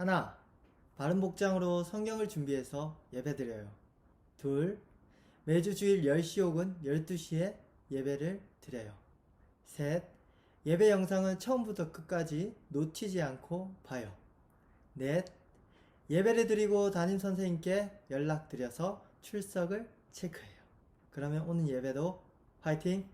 1. 바른 복장으로 성경을 준비해서 예배드려요. 2. 매주 주일 10시 혹은 12시에 예배를 드려요. 3. 예배 영상은 처음부터 끝까지 놓치지 않고 봐요. 4. 예배를 드리고 담임선생님께 연락드려서 출석을 체크해요. 그러면 오늘 예배도 화이팅!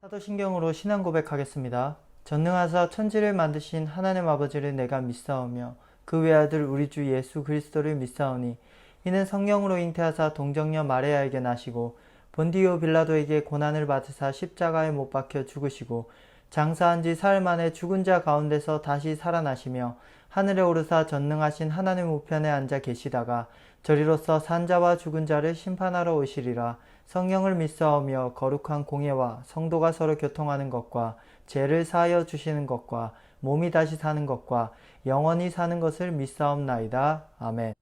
사도신경으로 신앙 고백하겠습니다. 전능하사 천지를 만드신 하나님 아버지를 내가 믿사오며 그 외아들 우리 주 예수 그리스도를 믿사오니 이는 성령으로 잉태하사 동정녀 마리아에게 나시고 본디오 빌라도에게 고난을 받으사 십자가에 못 박혀 죽으시고 장사한 지 사흘 만에 죽은 자 가운데서 다시 살아나시며 하늘에 오르사 전능하신 하나님 우편에 앉아 계시다가 저리로서 산자와 죽은 자를 심판하러 오시리라. 성령을 믿사오며 거룩한 공예와 성도가 서로 교통하는 것과 죄를 사하여 주시는 것과 몸이 다시 사는 것과 영원히 사는 것을 믿사옵나이다. 아멘.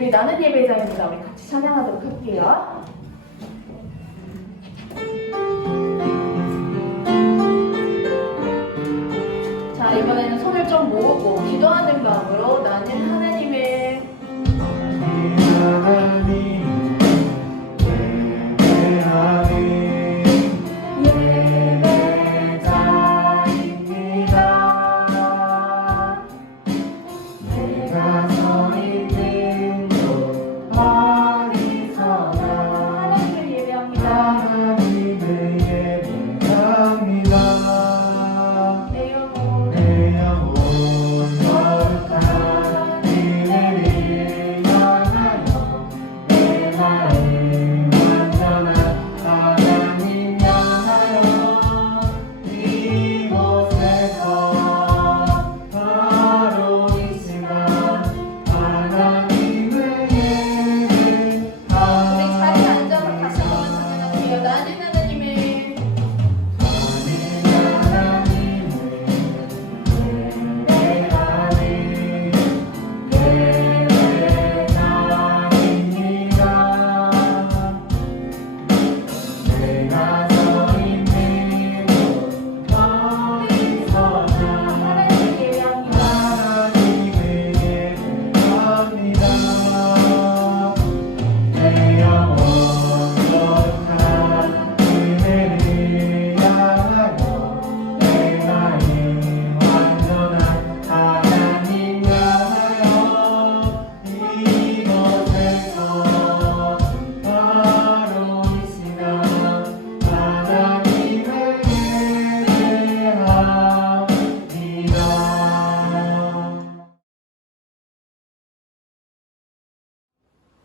우리 나는 예배자입니다. 우리 같이 찬양하도록 할게요. 자, 이번에는 손을 좀 모으고 기도하는 마음으로 나는 하나님의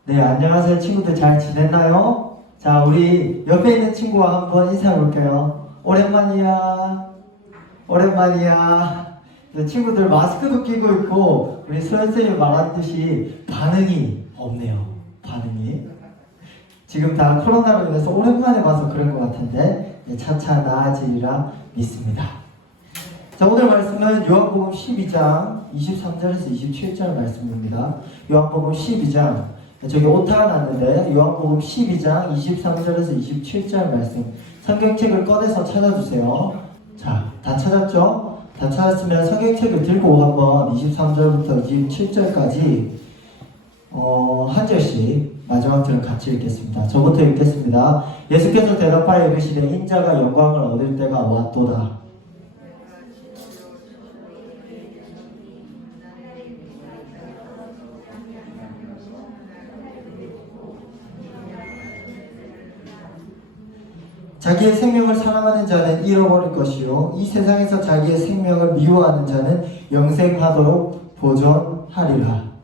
네, 안녕하세요. 친구들 잘 지냈나요? 자, 우리 옆에 있는 친구와 한번 인사해 볼게요. 오랜만이야. 오랜만이야. 친구들 마스크도 끼고 있고 우리 소연쌤이 말한 듯이 반응이 없네요. 반응이. 지금 다 코로나로 인해서 오랜만에 봐서 그런 것 같은데 차차 나아지리라 믿습니다. 자, 오늘 말씀은 요한복음 12장 23절에서 27절 말씀입니다. 요한복음 12장, 저기 오타가 났는데 요한복음 12장 23절에서 27절 말씀, 성경책을 꺼내서 찾아주세요. 자, 다 찾았죠? 다 찾았으면 성경책을 들고 한번 23절부터 27절까지 한 절씩 마지막 절을 같이 읽겠습니다. 저부터 읽겠습니다. 예수께서 대답하여 이르시되 인자가 영광을 얻을 때가 왔도다. 자기의 생명을 사랑하는 자는 잃어버릴 것이요 이 세상에서 자기의 생명을 미워하는 자는 영생하도록 보존하리라.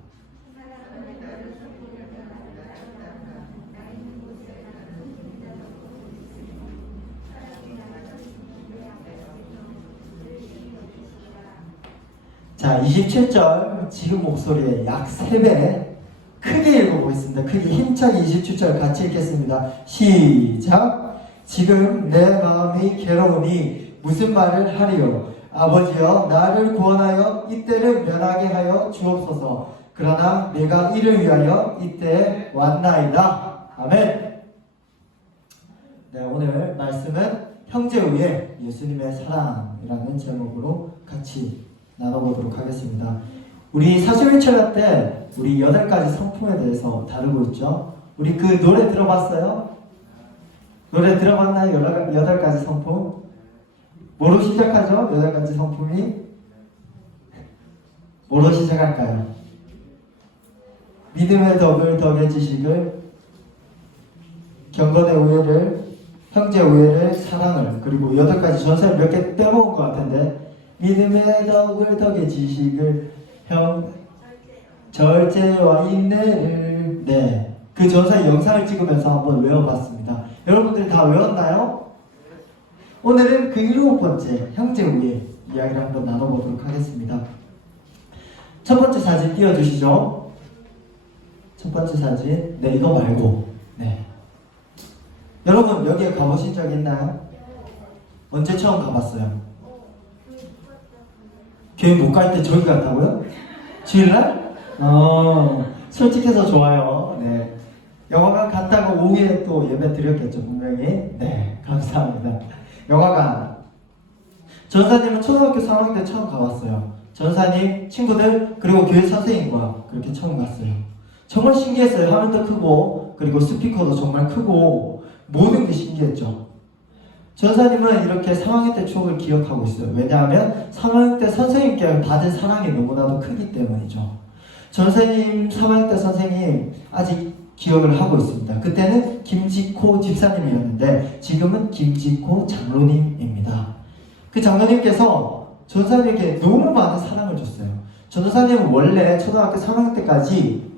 자, 27절 지금 목소리에 약 3배 크게 읽어보겠습니다. 크게 힘차게 27절 같이 읽겠습니다. 시작! 지금 내 마음이 괴로우니 무슨 말을 하리요? 아버지여 나를 구원하여 이때를 면하게 하여 주옵소서. 그러나 내가 이를 위하여 이때에 왔나이다. 아멘. 네, 오늘 말씀은 형제 위에 예수님의 사랑이라는 제목으로 같이 나눠보도록 하겠습니다. 우리 41철야 때 우리 8가지 성품에 대해서 다루고 있죠. 우리 그 노래 들어봤어요? 노래 들어봤나요? 8가지 성품? 뭐로 시작하죠? 8가지 성품이? 뭐로 시작할까요? 믿음의 덕을, 덕의 지식을, 경건의 우애를, 형제 우애를, 사랑을, 그리고 8가지 전사를 몇 개 빼먹은 것 같은데 믿음의 덕을, 덕의 지식을, 절제와 인내를, 네, 그 전사의 영상을 찍으면서 한번 외워봤습니다. 여러분들 다 외웠나요? 오늘은 그 7번째 형제 우애 이야기를 한번 나눠보도록 하겠습니다. 첫 번째 사진 띄워주시죠. 첫 번째 사진. 네, 이거 말고. 네. 여러분 여기에 가보신 적 있나요? 언제 처음 가봤어요? 교회 못 갈 때 저기 갔다고요? 주일날? 솔직해서 좋아요. 네. 영화관 갔다가 오후에 또 예배 드렸겠죠, 분명히. 네, 감사합니다. 영화관. 전사님은 초등학교 3학년 때 처음 가봤어요. 전사님, 친구들, 그리고 교회 선생님과 그렇게 처음 갔어요. 정말 신기했어요. 화면도 크고, 그리고 스피커도 정말 크고, 모든 게 신기했죠. 전사님은 이렇게 3학년 때 추억을 기억하고 있어요. 왜냐하면 3학년 때 선생님께 받은 사랑이 너무나도 크기 때문이죠. 전사님 3학년 때 선생님 아직 기억을 하고 있습니다. 그때는 김지코 집사님이었는데 지금은 김지코 장로님입니다. 그 장로님께서 전사님에게 너무 많은 사랑을 줬어요. 전사님은 원래 초등학교 3학년 때까지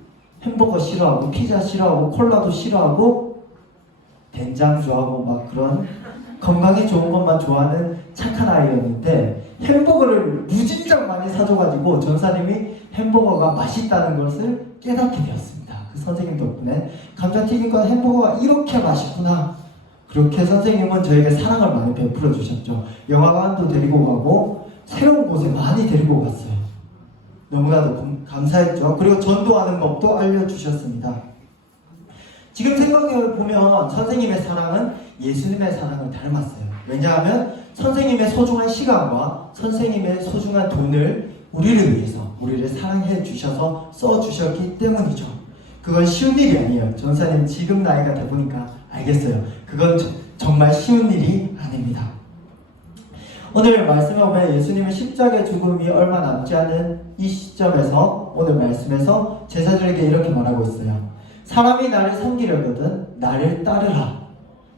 햄버거 싫어하고 피자 싫어하고 콜라도 싫어하고 된장 좋아하고 막 그런 건강에 좋은 것만 좋아하는 착한 아이였는데 햄버거를 무진장 많이 사줘가지고 전사님이 햄버거가 맛있다는 것을 깨닫게 되었습니다. 그 선생님 덕분에 감자튀김과 햄버거가 이렇게 맛있구나. 그렇게 선생님은 저에게 사랑을 많이 베풀어 주셨죠. 영화관도 데리고 가고 새로운 곳에 많이 데리고 갔어요. 너무나도 감사했죠. 그리고 전도하는 법도 알려주셨습니다. 지금 생각해보면 선생님의 사랑은 예수님의 사랑을 닮았어요. 왜냐하면 선생님의 소중한 시간과 선생님의 소중한 돈을 우리를 위해서, 우리를 사랑해 주셔서 써주셨기 때문이죠. 그건 쉬운 일이 아니에요. 전사님 지금 나이가 돼보니까 알겠어요. 그건 정말 쉬운 일이 아닙니다. 오늘 말씀에 보면 예수님의 십자가의 죽음이 얼마 남지 않은 이 시점에서 오늘 말씀에서 제자들에게 이렇게 말하고 있어요. 사람이 나를 섬기려거든 나를 따르라.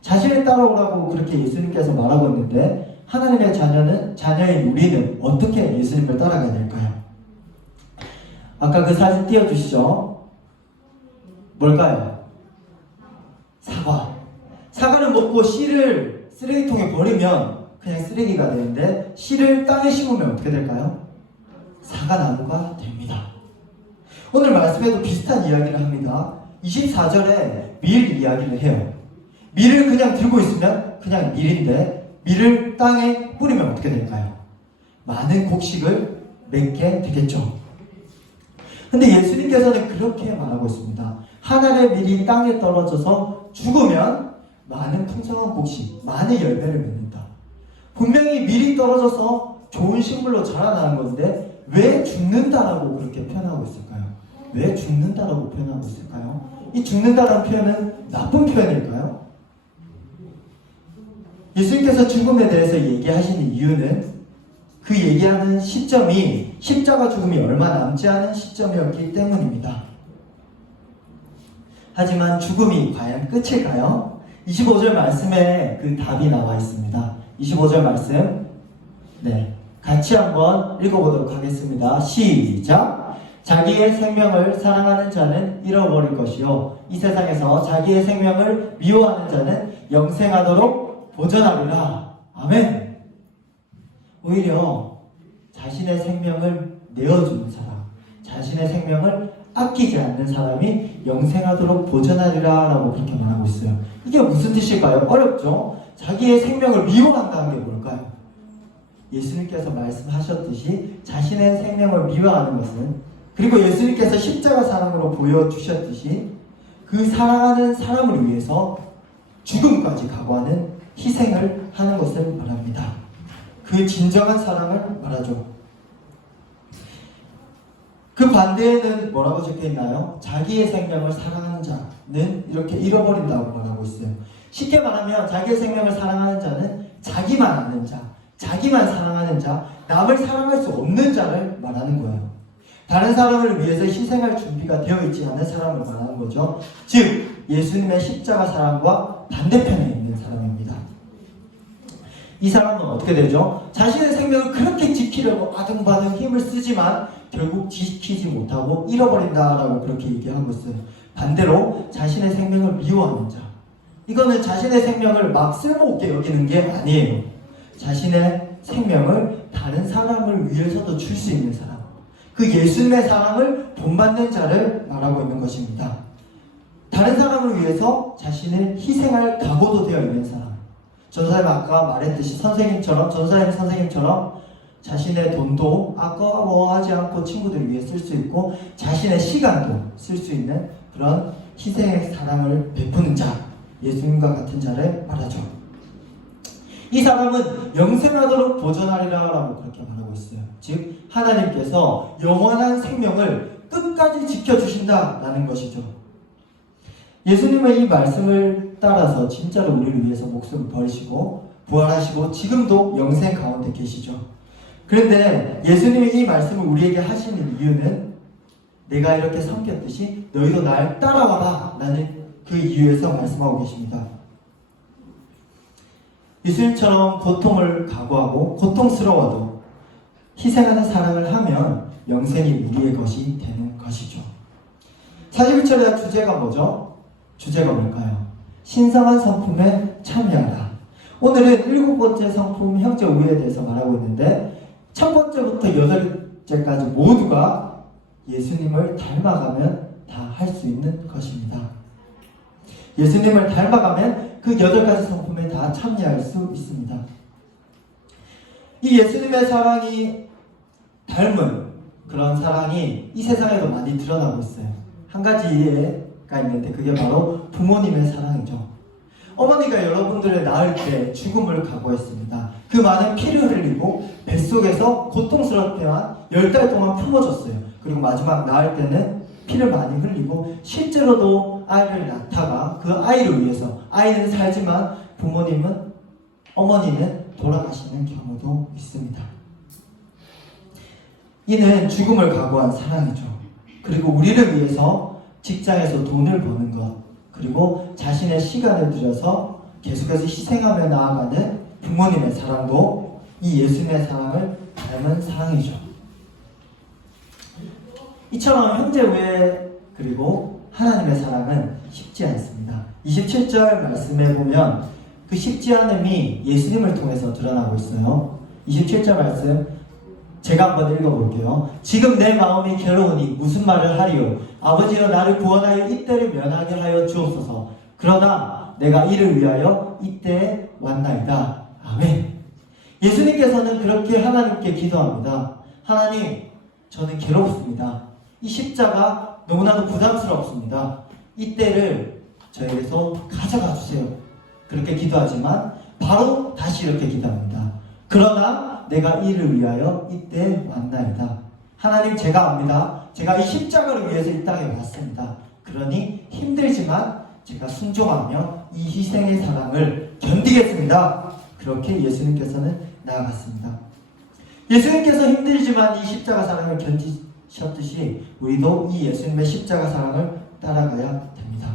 자신을 따라오라고 그렇게 예수님께서 말하고 있는데 하나님의 자녀인 우리는 어떻게 예수님을 따라가야 될까요? 아까 그 사진 띄워주시죠. 뭘까요? 사과. 사과를 먹고 씨를 쓰레기통에 버리면 그냥 쓰레기가 되는데 씨를 땅에 심으면 어떻게 될까요? 사과나무가 됩니다. 오늘 말씀에도 비슷한 이야기를 합니다. 24절에 밀 이야기를 해요. 밀을 그냥 들고 있으면 그냥 밀인데 밀을 땅에 뿌리면 어떻게 될까요? 많은 곡식을 맺게 되겠죠. 근데 예수님께서는 그렇게 말하고 있습니다. 한 알의 밀이 땅에 떨어져서 죽으면 많은 풍성한 곡식, 많은 열매를 맺는다. 분명히 밀이 떨어져서 좋은 식물로 자라나는 건데 왜 죽는다라고 그렇게 표현하고 있을까요? 왜 죽는다라고 표현하고 있을까요? 이 죽는다라는 표현은 나쁜 표현일까요? 예수님께서 죽음에 대해서 얘기하시는 이유는 그 얘기하는 시점이 십자가 죽음이 얼마 남지 않은 시점이었기 때문입니다. 하지만 죽음이 과연 끝일까요? 25절 말씀에 그 답이 나와 있습니다. 25절 말씀 같이 한번 읽어보도록 하겠습니다. 시작! 자기의 생명을 사랑하는 자는 잃어버릴 것이요 이 세상에서 자기의 생명을 미워하는 자는 영생하도록 보전하리라. 아멘. 오히려 자신의 생명을 내어주는 사람, 자신의 생명을 아끼지 않는 사람이 영생하도록 보전하리라 라고 그렇게 말하고 있어요. 이게 무슨 뜻일까요? 어렵죠? 자기의 생명을 미워한다는 게 뭘까요? 예수님께서 말씀하셨듯이 자신의 생명을 미워하는 것은, 그리고 예수님께서 십자가 사랑으로 보여주셨듯이 그 사랑하는 사람을 위해서 죽음까지 각오하는 희생을 하는 것을 말합니다. 그 진정한 사랑을 말하죠. 그 반대에는 뭐라고 적혀있나요? 자기의 생명을 사랑하는 자는 이렇게 잃어버린다고 말하고 있어요. 쉽게 말하면 자기의 생명을 사랑하는 자는 자기만 아는 자, 자기만 사랑하는 자, 남을 사랑할 수 없는 자를 말하는 거예요. 다른 사람을 위해서 희생할 준비가 되어 있지 않은 사람을 말하는 거죠. 즉 예수님의 십자가 사랑과 반대편에 있는 사람입니다. 이 사람은 어떻게 되죠? 자신의 생명을 그렇게 지키려고 아등바등 힘을 쓰지만 결국 지키지 못하고 잃어버린다라고 그렇게 얘기하고 있어요. 반대로 자신의 생명을 미워하는 자, 이거는 자신의 생명을 막 쓸모없게 여기는 게 아니에요. 자신의 생명을 다른 사람을 위해서도 줄 수 있는 사람, 그 예수님의 사랑을 본받는 자를 말하고 있는 것입니다. 다른 사람을 위해서 자신을 희생할 각오도 되어 있는 사람, 전사님 아까 말했듯이 전사님 선생님처럼 자신의 돈도 아까워하지 않고 친구들을 위해 쓸 수 있고 자신의 시간도 쓸 수 있는 그런 희생의 사랑을 베푸는 자, 예수님과 같은 자를 말하죠. 이 사람은 영생하도록 보전하리라 라고 그렇게 말하고 있어요. 즉 하나님께서 영원한 생명을 끝까지 지켜주신다라는 것이죠. 예수님의 이 말씀을 따라서 진짜로 우리를 위해서 목숨을 버리시고 부활하시고 지금도 영생 가운데 계시죠. 그런데 예수님이 이 말씀을 우리에게 하시는 이유는 내가 이렇게 섬겼듯이 너희도 날 따라와라 라는 그 이유에서 말씀하고 계십니다. 예수님처럼 고통을 각오하고 고통스러워도 희생하는 사랑을 하면 영생이 우리의 것이 되는 것이죠. 41절의 주제가 뭐죠? 주제가 뭘까요? 신성한 성품에 참여하라. 오늘은 7번째 성품 형제 우애에 대해서 말하고 있는데 첫 번째부터 8번째까지 모두가 예수님을 닮아가면 다 할 수 있는 것입니다. 예수님을 닮아가면 그 8가지 성품에 다 참여할 수 있습니다. 이 예수님의 사랑이 닮은 그런 사랑이 이 세상에도 많이 드러나고 있어요. 한 가지가 있는데 그게 바로 부모님의 사랑이죠. 어머니가 여러분들을 낳을 때 죽음을 각오했습니다. 그 많은 피를 흘리고 뱃속에서 고통스럽게만 10달 동안 품어줬어요. 그리고 마지막 낳을 때는 피를 많이 흘리고 실제로도 아이를 낳다가 그 아이를 위해서 아이는 살지만 어머니는 돌아가시는 경우도 있습니다. 이는 죽음을 각오한 사랑이죠. 그리고 우리를 위해서 직장에서 돈을 버는 것, 그리고 자신의 시간을 들여서 계속해서 희생하며 나아가는 부모님의 사랑도 이 예수님의 사랑을 닮은 사랑이죠. 이처럼 형제 우애 그리고 하나님의 사랑은 쉽지 않습니다. 27절 말씀에 보면 그 쉽지 않음이 예수님을 통해서 드러나고 있어요. 27절 말씀, 제가 한번 읽어볼게요. 지금 내 마음이 괴로우니 무슨 말을 하리요? 아버지여 나를 구원하여 이때를 면하게 하여 주옵소서. 그러나 내가 이를 위하여 이때에 왔나이다. 아멘. 예수님께서는 그렇게 하나님께 기도합니다. 하나님, 저는 괴롭습니다. 이 십자가 너무나도 부담스럽습니다. 이때를 저에게서 가져가 주세요. 그렇게 기도하지만 바로 다시 이렇게 기도합니다. 그러나 내가 이를 위하여 이때 왔나이다. 하나님, 제가 압니다. 제가 이 십자가를 위해서 이 땅에 왔습니다. 그러니 힘들지만 제가 순종하며 이 희생의 사랑을 견디겠습니다. 그렇게 예수님께서는 나아갔습니다. 예수님께서 힘들지만 이 십자가 사랑을 견디셨듯이 우리도 이 예수님의 십자가 사랑을 따라가야 됩니다.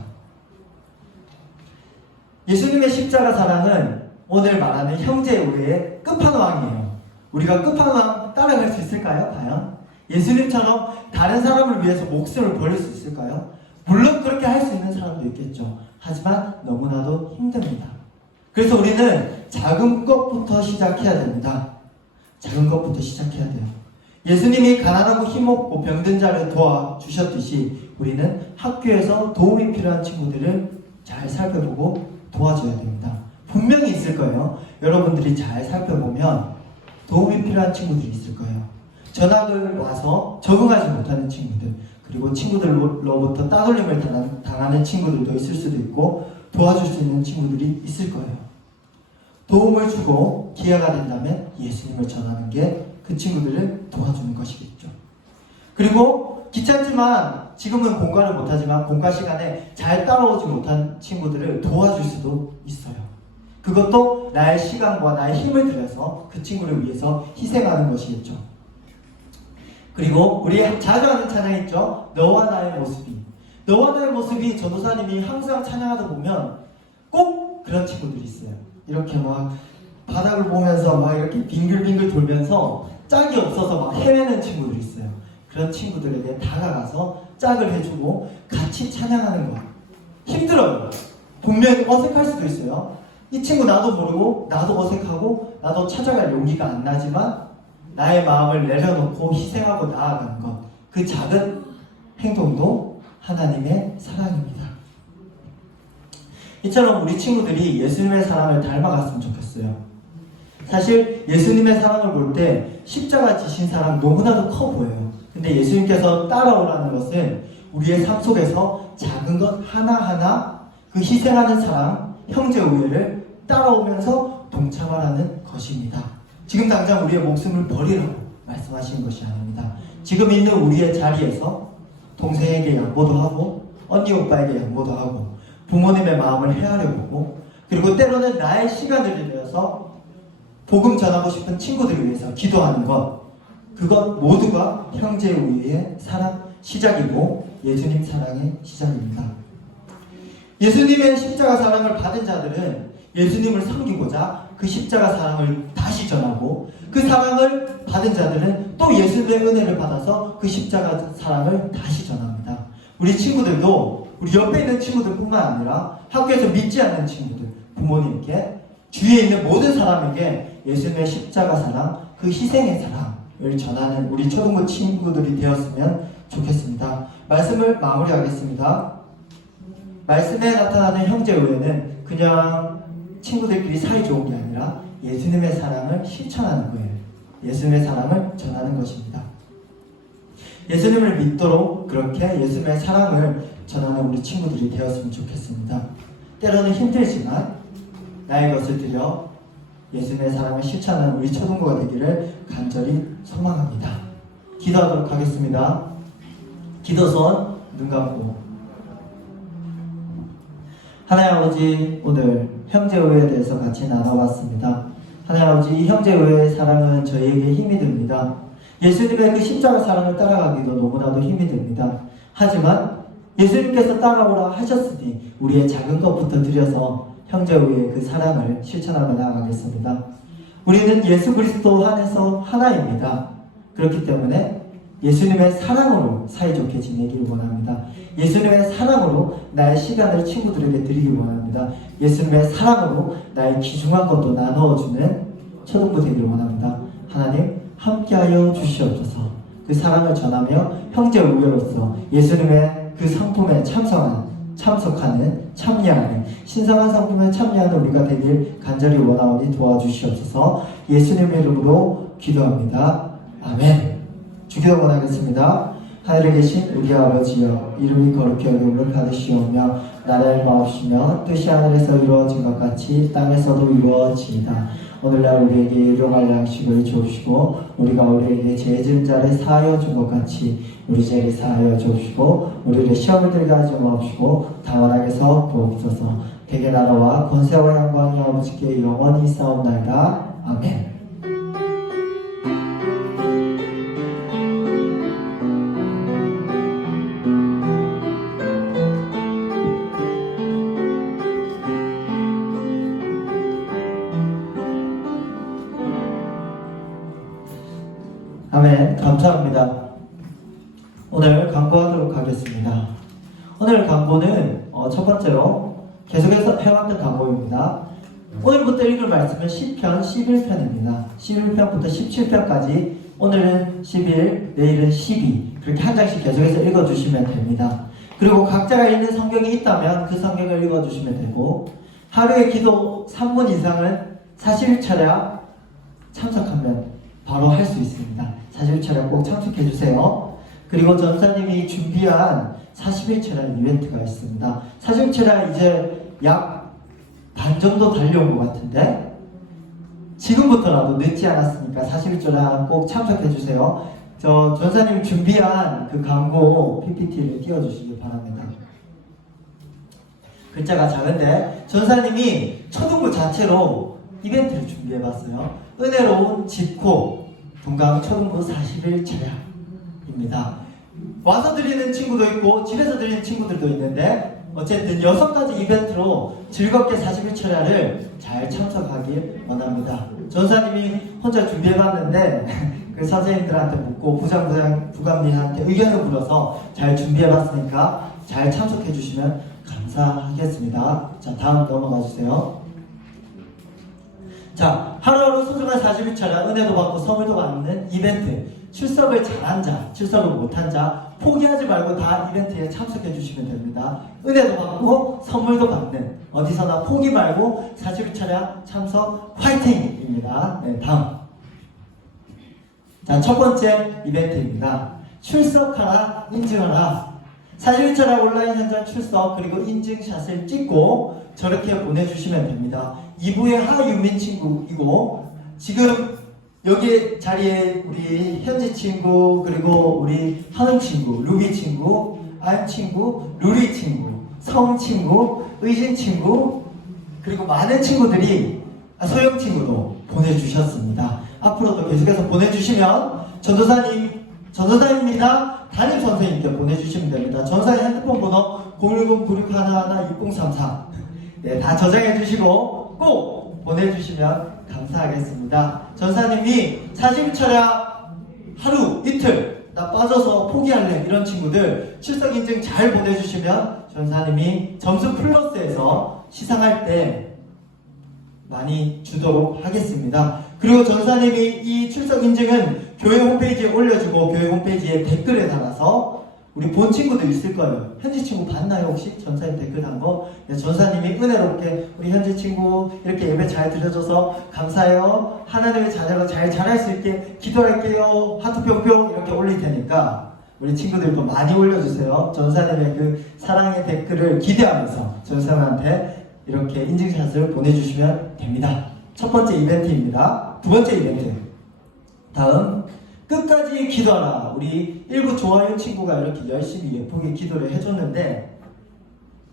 예수님의 십자가 사랑은 오늘 말하는 형제 우애의 끝판왕이에요. 우리가 끝판왕 따라갈 수 있을까요? 과연? 예수님처럼 다른 사람을 위해서 목숨을 버릴 수 있을까요? 물론 그렇게 할 수 있는 사람도 있겠죠. 하지만 너무나도 힘듭니다. 그래서 우리는 작은 것부터 시작해야 됩니다. 작은 것부터 시작해야 돼요. 예수님이 가난하고 힘없고 병든 자를 도와주셨듯이 우리는 학교에서 도움이 필요한 친구들을 잘 살펴보고 도와줘야 됩니다. 분명히 있을 거예요. 여러분들이 잘 살펴보면 도움이 필요한 친구들이 있을 거예요. 전학을 와서 적응하지 못하는 친구들, 그리고 친구들로부터 따돌림을 당하는 친구들도 있을 수도 있고 도와줄 수 있는 친구들이 있을 거예요. 도움을 주고 기회가 된다면 예수님을 전하는 게 그 친구들을 도와주는 것이겠죠. 그리고 귀찮지만 지금은 공부를 못하지만 공과 시간에 잘 따라오지 못한 친구들을 도와줄 수도 있어요. 그것도 나의 시간과 나의 힘을 들여서 그 친구를 위해서 희생하는 것이겠죠. 그리고 우리 자주 하는 찬양 있죠? 너와 나의 모습이. 너와 나의 모습이 전도사님이 항상 찬양하다 보면 꼭 그런 친구들이 있어요. 이렇게 막 바닥을 보면서 막 이렇게 빙글빙글 돌면서 짝이 없어서 막 헤매는 친구들이 있어요. 그런 친구들에게 다가가서 짝을 해주고 같이 찬양하는 거 힘들어요. 분명히 어색할 수도 있어요. 이 친구 나도 모르고 나도 어색하고 나도 찾아갈 용기가 안 나지만 나의 마음을 내려놓고 희생하고 나아가는 것, 그 작은 행동도 하나님의 사랑입니다. 이처럼 우리 친구들이 예수님의 사랑을 닮아갔으면 좋겠어요. 사실 예수님의 사랑을 볼 때 십자가 지신 사랑 너무나도 커 보여요. 근데 예수님께서 따라오라는 것은 우리의 삶 속에서 작은 것 하나하나 그 희생하는 사랑, 형제 우애를 따라오면서 동참하라는 것입니다. 지금 당장 우리의 목숨을 버리라고 말씀하신 것이 아닙니다. 지금 있는 우리의 자리에서 동생에게 양보도 하고 언니 오빠에게 양보도 하고 부모님의 마음을 헤아려 보고 그리고 때로는 나의 시간을 들여서 복음 전하고 싶은 친구들을 위해서 기도하는 것, 그것 모두가 형제 우애의 사랑 시작이고 예수님 사랑의 시작입니다. 예수님의 십자가 사랑을 받은 자들은 예수님을 섬기고자 그 십자가 사랑을 다시 전하고 그 사랑을 받은 자들은 또 예수님의 은혜를 받아서 그 십자가 사랑을 다시 전합니다. 우리 친구들도 우리 옆에 있는 친구들뿐만 아니라 학교에서 믿지 않는 친구들, 부모님께 주위에 있는 모든 사람에게 예수님의 십자가 사랑, 그 희생의 사랑을 전하는 우리 초등부 친구들이 되었으면 좋겠습니다. 말씀을 마무리하겠습니다. 말씀에 나타나는 형제우애는 그냥 친구들끼리 사이 좋은 게 아니라 예수님의 사랑을 실천하는 거예요. 예수님의 사랑을 전하는 것입니다. 예수님을 믿도록 그렇게 예수님의 사랑을 전하는 우리 친구들이 되었으면 좋겠습니다. 때로는 힘들지만 나의 것을 들여 예수님의 사랑을 실천하는 우리 초등부가 되기를 간절히 소망합니다. 기도하도록 하겠습니다. 기도선 눈 감고. 하나님 아버지, 오늘 형제우애에 대해서 같이 나눠봤습니다. 하나님 아버지, 이 형제우애의 사랑은 저희에게 힘이 됩니다. 예수님의 그 십자가 사랑을 따라가기도 너무나도 힘이 됩니다. 하지만 예수님께서 따라오라 하셨으니 우리의 작은 것부터 들여서 형제우애의 그 사랑을 실천하며 나아가겠습니다. 우리는 예수 그리스도 안에서 하나입니다. 그렇기 때문에 예수님의 사랑으로 사이좋게 지내기를 원합니다. 예수님의 사랑으로 나의 시간을 친구들에게 드리기 원합니다. 예수님의 사랑으로 나의 귀중한 것도 나누어주는 초등부 되기를 원합니다. 하나님, 함께하여 주시옵소서. 그 사랑을 전하며 형제 우애로서 예수님의 그 성품에 참석하는 참여하는 신성한 성품에 참여하는 우리가 되길 간절히 원하오니 도와주시옵소서. 예수님의 이름으로 기도합니다. 아멘. 주기도 원하겠습니다. 하늘에 계신 우리 아버지여, 이름이 거룩히 여김을 받으시오며 나라를 마옵시며 뜻이 하늘에서 이루어진 것 같이 땅에서도 이루어지이다. 오늘날 우리에게 일용할 양식을 주옵시고 우리가 우리에게 죄 지은 자를 사하여 준 것 같이 우리 죄를 사하여 주옵시고 우리를 시험에 들게 하지 마옵시고 다만 악에서 구옵소서. 대개 나라와 권세와 영광이 아버지께 영원히 있사옵나이다. 아멘. 아멘. 감사합니다. 오늘 강구하도록 하겠습니다. 오늘 강구는 첫 번째로 계속해서 해왔던 강구입니다. 오늘부터 읽을 말씀은 10편, 11편입니다. 11편부터 17편까지 오늘은 11, 내일은 12 그렇게 한 장씩 계속해서 읽어주시면 됩니다. 그리고 각자가 읽는 성경이 있다면 그 성경을 읽어주시면 되고 하루에 기도 3분 이상은 41차례 참석하면 바로 할 수 있습니다. 41차례 꼭 참석해주세요. 그리고 전사님이 준비한 41차례 이벤트가 있습니다. 41차례 이제 약 반 정도 달려온 것 같은데 지금부터라도 늦지 않았으니까 41차례 꼭 참석해주세요. 저 전사님이 준비한 그 광고 PPT를 띄워주시기 바랍니다. 글자가 작은데 전사님이 초등부 자체로 이벤트를 준비해봤어요. 은혜로운 집코 동강 초등부 41차례입니다. 와서 드리는 친구도 있고 집에서 드리는 친구들도 있는데 어쨌든 6가지 이벤트로 즐겁게 41차례를 잘 참석하길 원합니다. 전사님이 혼자 준비해봤는데 그 선생님들한테 묻고 부감님한테 의견을 물어서 잘 준비해봤으니까 잘 참석해주시면 감사하겠습니다. 자, 다음 넘어가 주세요. 자, 하루하루 소중한 41차례 은혜도 받고 선물도 받는 이벤트. 출석을 잘한 자, 출석을 못한 자 포기하지 말고 다 이벤트에 참석해 주시면 됩니다. 은혜도 받고 선물도 받는 어디서나 포기 말고 41차례 참석 화이팅입니다. 네, 다음. 자, 첫 번째 이벤트입니다. 출석하라, 인증하라. 41차례 온라인 현장 출석 그리고 인증샷을 찍고 저렇게 보내주시면 됩니다. 2부의 하유민 친구이고 지금 여기 자리에 우리 현지 친구 그리고 우리 한음 친구, 루비 친구, 안 친구, 루리 친구, 성 친구, 의진 친구 그리고 많은 친구들이 소영 친구도 보내주셨습니다. 앞으로도 계속해서 보내주시면 전도사님이나 담임 선생님께 보내주시면 됩니다. 전사의 핸드폰 번호 010-9611-6034 네, 다 저장해 주시고 꼭 보내주시면 감사하겠습니다. 전사님이 41차례 하루 이틀 나 빠져서 포기할래 이런 친구들 출석 인증 잘 보내주시면 전사님이 점수 플러스에서 시상할 때 많이 주도록 하겠습니다. 그리고 전사님이 이 출석 인증은 교회 홈페이지에 올려주고 교회 홈페이지에 댓글에 달아서 우리 본 친구들 있을 거예요. 현지 친구 봤나요 혹시? 전사님 댓글 단 거? 네, 전사님이 은혜롭게 우리 현지 친구 이렇게 예배 잘 드려줘서 감사해요. 하나님의 자녀로 잘 자랄 수 있게 기도할게요. 하트 뿅뿅 이렇게 올릴 테니까 우리 친구들도 많이 올려주세요. 전사님의 그 사랑의 댓글을 기대하면서 전사님한테 이렇게 인증샷을 보내주시면 됩니다. 첫 번째 이벤트입니다. 두 번째 이벤트. 다음. 끝까지 기도하라. 우리 일부 좋아요 친구가 이렇게 열심히 예쁘게 기도를 해줬는데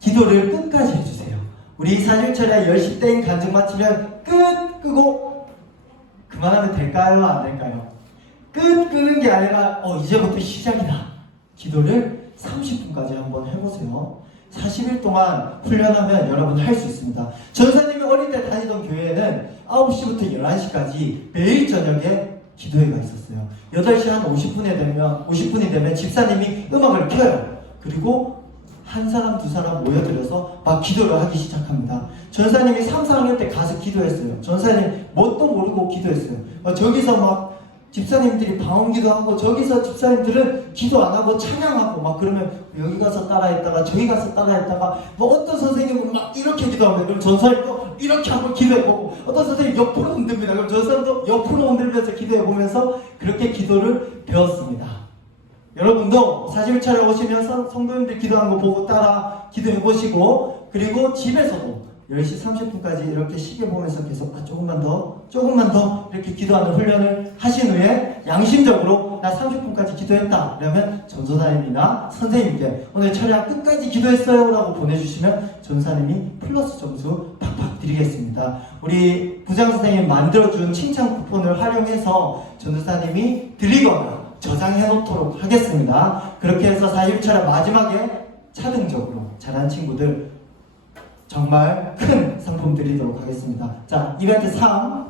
기도를 끝까지 해주세요. 우리 41차례 10시 땡 간증 마치면 끄고 그만하면 될까요? 안 될까요? 끄는 게 아니라 이제부터 시작이다. 기도를 30분까지 한번 해보세요. 40일 동안 훈련하면 여러분 할 수 있습니다. 전사님이 어릴 때 다니던 교회에는 9시부터 11시까지 매일 저녁에 기도회가 있었어요. 8시 한 50분이 되면 집사님이 음악을 켜요. 그리고 한 사람 두 사람 모여들어서 막 기도를 하기 시작합니다. 전사님이 3, 4학년 때 가서 기도했어요. 전사님 뭣도 모르고 기도했어요. 저기서 막 집사님들이 방언기도 하고 저기서 집사님들은 기도 안 하고 찬양하고 막 그러면 여기 가서 따라했다가 저기 가서 따라했다가 뭐 어떤 선생님은 막 이렇게 기도하면 그럼 전사님도 이렇게 한번 기도해보고 어떤 선생님 옆으로 흔듭니다. 그럼 저 사람도 옆으로 흔들면서 기도해보면서 그렇게 기도를 배웠습니다. 여러분도 40일차례 오시면 성도님들 기도하는 거 보고 따라 기도해보시고 그리고 집에서도 10시 30분까지 이렇게 시계 보면서 계속 조금만 더 이렇게 기도하는 훈련을 하신 후에 양심적으로 나 30분까지 기도했다 그러면 전도사님이나 선생님께 오늘 철야 끝까지 기도했어요 라고 보내주시면 전도사님이 플러스 점수 팍팍 드리겠습니다. 우리 부장선생님 만들어준 칭찬 쿠폰을 활용해서 전도사님이 드리거나 저장해 놓도록 하겠습니다. 그렇게 해서 40일차례 마지막에 차등적으로 잘한 친구들 정말 큰 상품 드리도록 하겠습니다. 자, 이벤트 3.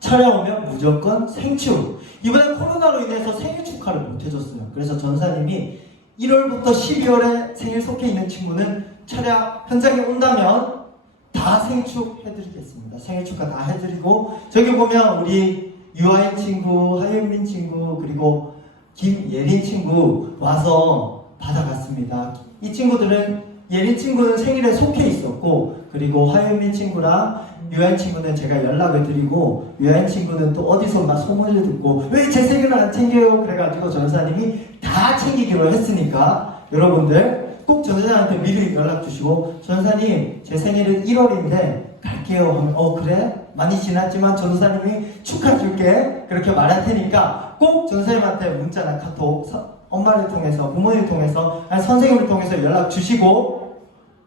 촬영오면 무조건 생축. 이번에 코로나로 인해서 생일 축하를 못 해줬어요. 그래서 전사님이 1월부터 12월에 생일 속해 있는 친구는 촬영 현장에 온다면 다 생축 해드리겠습니다. 생일 축하 다 해드리고 저기 보면 우리 유아인 친구, 하윤민 친구 그리고 김예린 친구 와서 받아갔습니다. 이 친구들은 예린 친구는 생일에 속해 있었고 그리고 하윤민 친구랑 유아인 친구는 제가 연락을 드리고 유아인 친구는 또 어디서 막 소문을 듣고 왜 제 생일을 안 챙겨요? 그래가지고 전사님이 다 챙기기로 했으니까 여러분들 꼭 전사님한테 미리 연락 주시고 전사님 제 생일은 1월인데 갈게요 하면 그래? 많이 지났지만 전사님이 축하해줄게 그렇게 말할 테니까 꼭 전사님한테 문자나 카톡 엄마를 통해서 부모님을 통해서 아니 선생님을 통해서 연락 주시고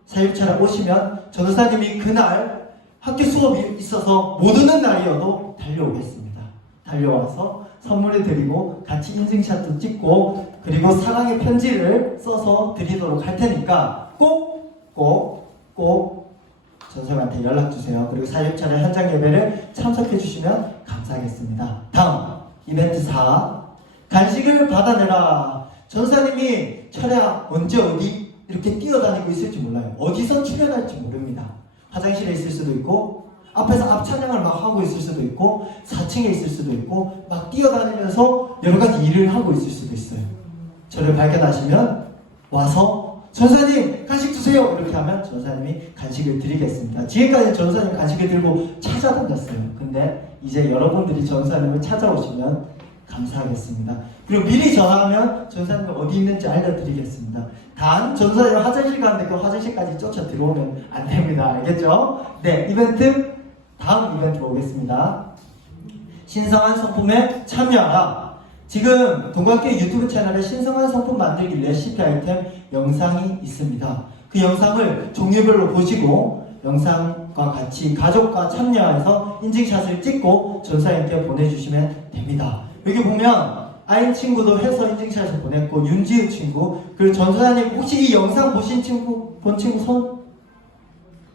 40일차례 오시면 전도사님이 그날 학교 수업이 있어서 못 오는 날이어도 달려오겠습니다. 달려와서 선물을 드리고 같이 인증샷도 찍고 그리고 사랑의 편지를 써서 드리도록 할 테니까 꼭 전도사님한테 연락 주세요. 그리고 40일차례 현장 예배를 참석해 주시면 감사하겠습니다. 다음 이벤트 4. 간식을 받아내라. 전사님이 철야 언제 어디 이렇게 뛰어다니고 있을지 몰라요. 어디서 출연할지 모릅니다. 화장실에 있을 수도 있고 앞에서 앞찬양을 막 하고 있을 수도 있고 4층에 있을 수도 있고 막 뛰어다니면서 여러 가지 일을 하고 있을 수도 있어요. 저를 발견하시면 와서 전사님 간식 주세요 이렇게 하면 전사님이 간식을 드리겠습니다. 지금까지 전사님 간식을 들고 찾아다녔어요. 근데 이제 여러분들이 전사님을 찾아오시면 감사하겠습니다. 그리고 미리 전화하면 전사님이 어디 있는지 알려드리겠습니다. 단 전사님 화장실 가는데 그 화장실까지 쫓아 들어오면 안 됩니다. 알겠죠? 네, 이벤트 다음 이벤트로 오겠습니다. 신성한 성품에 참여하라. 지금 동관교회 유튜브 채널에 신성한 성품 만들기 레시피 아이템 영상이 있습니다. 그 영상을 종류별로 보시고 영상과 같이 가족과 참여해서 인증샷을 찍고 전사님께 보내주시면 됩니다. 여기 보면 아인 친구도 해서 인증샷을 보냈고 윤지우 친구 그리고 전사님 혹시 이 영상 보신 친구 본 친구 손?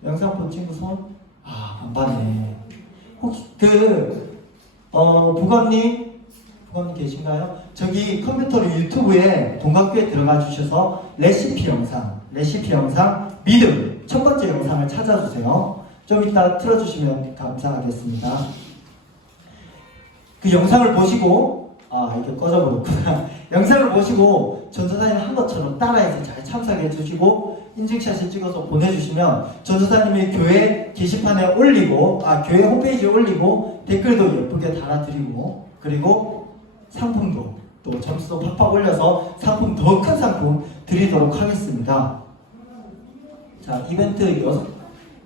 영상 본 친구 손? 안 봤네. 혹시 부관님 계신가요? 저기 컴퓨터로 유튜브에 동각교에 들어가 주셔서 레시피 영상 믿음 첫 번째 영상을 찾아주세요. 좀 이따 틀어주시면 감사하겠습니다. 그 영상을 보시고 이게 꺼져버렸구나. 영상을 보시고 전도사님 한 것처럼 따라해서 잘 참석해 주시고 인증샷을 찍어서 보내주시면 전도사님이 교회 게시판에 올리고 교회 홈페이지에 올리고 댓글도 예쁘게 달아드리고 그리고 상품도 또 점수도 팍팍 올려서 상품 더 큰 상품 드리도록 하겠습니다. 자, 이벤트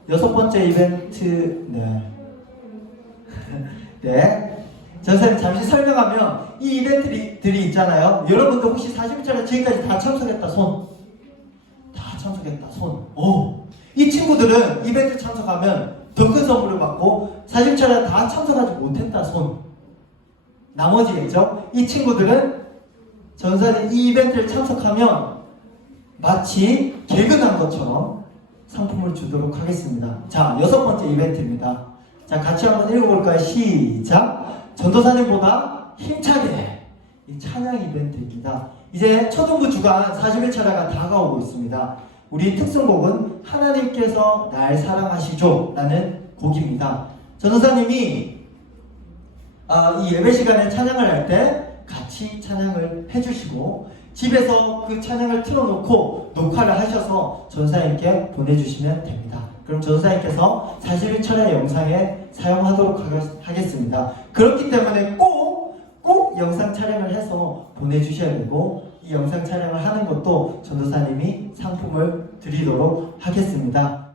여섯 번째 이벤트 네. 전사님 잠시 설명하면 이 이벤트들이 있잖아요. 여러분들 혹시 40일차례 지금까지 다 참석했다 손? 다 참석했다 손? 이 친구들은 이벤트 참석하면 더 큰 선물을 받고 40일차례 다 참석하지 못했다 손? 나머지겠죠? 이 친구들은 전사님 이 이벤트를 참석하면 마치 개근한 것처럼 상품을 주도록 하겠습니다. 자, 6번째 이벤트입니다. 자, 같이 한번 읽어볼까요? 시작! 전도사님보다 힘차게 이 찬양 이벤트입니다. 이제 초등부 주간 40일차례가 다가오고 있습니다. 우리 특성곡은 하나님께서 날 사랑하시죠 라는 곡입니다. 전도사님이 이 예배 시간에 찬양을 할 때 같이 찬양을 해주시고 집에서 그 찬양을 틀어놓고 녹화를 하셔서 전사님께 보내주시면 됩니다. 그럼 전사님께서 사실은 철야 영상에 사용하도록 하겠습니다. 그렇기 때문에 꼭 영상 촬영을 해서 보내주셔야 되고 이 영상 촬영을 하는 것도 전도사님이 상품을 드리도록 하겠습니다.